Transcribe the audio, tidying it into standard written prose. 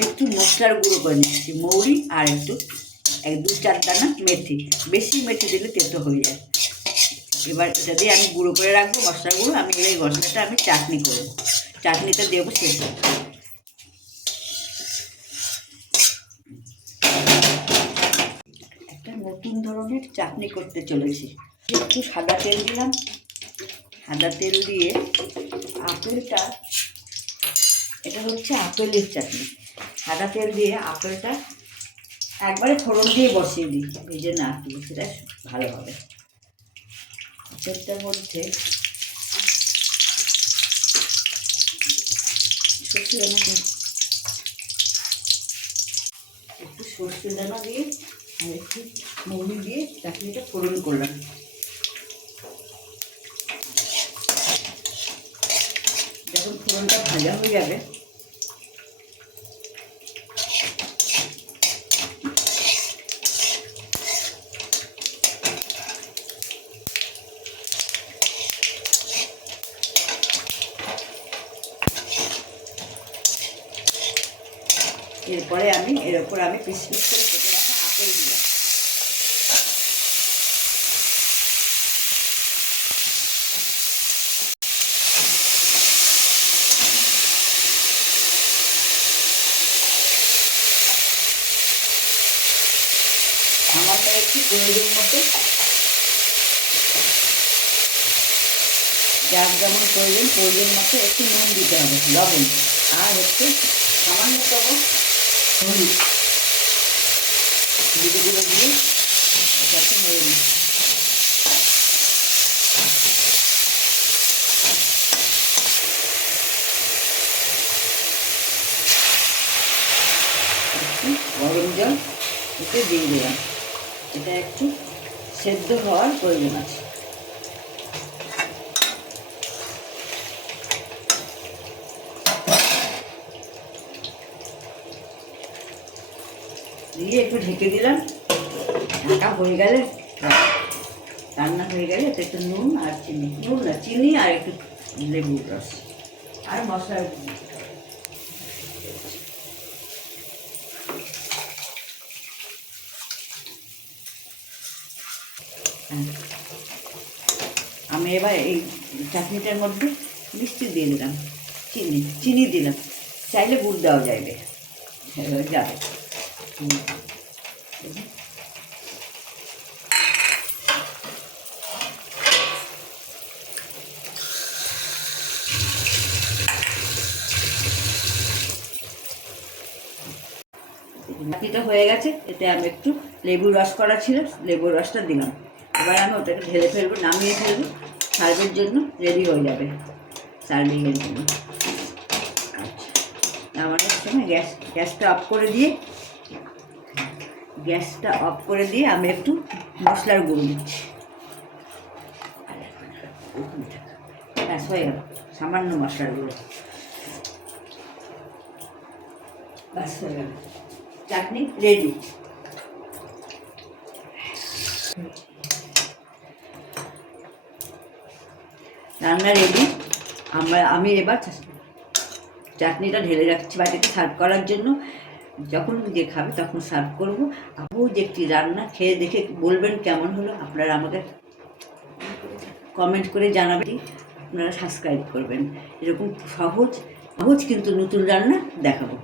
আমি একটু মশলার গুঁড়ো করে নিচ্ছি, মৌরি আর একটু 2-4 দানা মেথি। বেশি মেথি দিলে তেতো হয়ে যায়। এবার এটা দিয়ে আমি গুঁড়ো করে রাখবো, মশলার গুঁড়ো। আমি এই মশলাটা আমি চাটনি করবো, চাটনিতে দেবো শেষে। একটা নতুন ধরনের চাটনি করতে চলেছি। একটু সাদা তেল দিলাম, সাদা তেল দিয়ে আপেলটা, এটা হচ্ছে আপেলের চাটনি। সাদা তেল দিয়ে আপেলটা একবারে ফোড়ন দিয়ে বসিয়ে দিই, ভেজে না দিই, সেটা ভালো হবে। আপেলটার মধ্যে সর্ষে দানা, একটু সর্ষে দানা দিয়ে আর একটু মৌরি দিয়ে চাটনিটা ফোড়ন করলাম। যখন ফোড়নটা ভাজা হয়ে যাবে, এরপরে আমি এর ওপর আমি পিস পিস করে কেটে রাখা আপেল দিলাম। আমারটা একটু প্রয়োজন মতো, যার যেমন প্রয়োজন মতো একটু নুন দিতে হবে, লবণ, আর একটু সামান্যতম হলুদ গুঁড়ো দিয়ে এটাকে নেড়ে নিই। গরম জল এতে দিয়ে দিলাম, এটা একটু সেদ্ধ হওয়ার প্রয়োজন আছে। দিয়ে একটু ঢেকে দিলাম। ঢাকা হয়ে গেলে, রান্না হয়ে গেলে এতে একটু নুন আর চিনি, নুন না চিনি আর একটু লেবুর রস আর মশলার আমি এবার এই চাটনিটার মধ্যে মিষ্টি দিয়ে দিলাম, চিনি দিলাম, চাইলে গুড় দেওয়া যাবে। চাটনিটা হয়ে গেছে, এতে আমি একটু লেবুর রস করা ছিল, লেবুর রসটা দিলাম। এবার আমি ওটাকে ঢেলে ফেলবো, নামিয়ে ফেলবো, সার্ভের জন্য রেডি হয়ে যাবে, সার্ভিংয়ের জন্য। নামানোর সময় গ্যাসটা অফ করে দিয়ে আমি একটু মশলার গুঁড়ো দিচ্ছি। ব্যাস হয়ে গেল, সামান্য মশলার গুঁড়ো, ব্যাস হয়ে গেল, চাটনি রেডি। রান্না রেডি। আমি এবার চাটনিটা ঢেলে রাখছি বাটিতে সার্ভ করার জন্য। যখন যে খাবে তখন সার্ভ করবো। আপু যে একটি রান্না খেয়ে দেখে বলবেন কেমন হলো। আপনারা আমাকে কমেন্ট করে জানাবেন, আপনারা সাবস্ক্রাইব করবেন। এরকম সহজ কিন্তু নতুন রান্না দেখাবো।